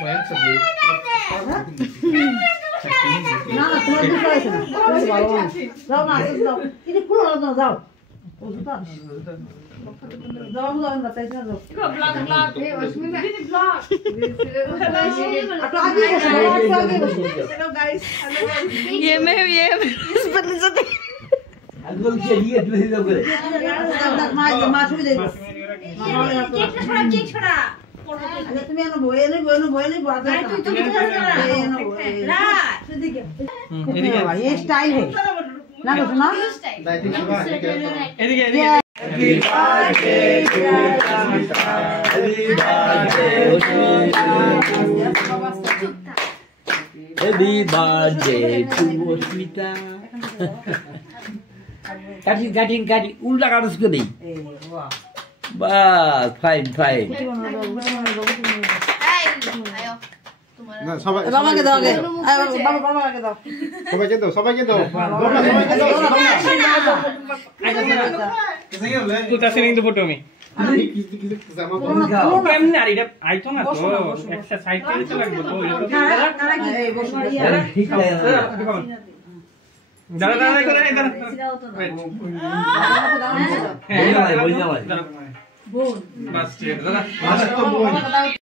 বয়ান সবই না না তোমার দুটো আছে না ভালো যাও না যাও এটা খুলো না যাও ওটা যাও যাও না তাই না যাও ব্লগ এই অসমিতা দিদি ব্লগ আগে বসো हेलो गाइस ये मैं इस बंदे से আজকাল কি দিয়ে দিলে দাও করে মা শুবি দেব কেক ছড়া তুমি এনে বইলে বাজা তুই তো কিছু জানিস না এদিকে ये स्टाइल है ना कुछ ना এদিকে Happy birthday to Asmita. Happy birthday to Asmita. Cutting. Ulta katus ko nahi. Bas, fine. तुम्हारा না সবাই बाबा के दो बाबा के दो সবাইকে দাও সবাইকে দাও तू तासिंग द फोटो में কেমনে আর এটা আইতো না তো একটা সাইড করে তো লাগবে তো এই বসো দাঁড়া করে দাঁড়া Boleh. বাস ঠিক আছে দাদা তো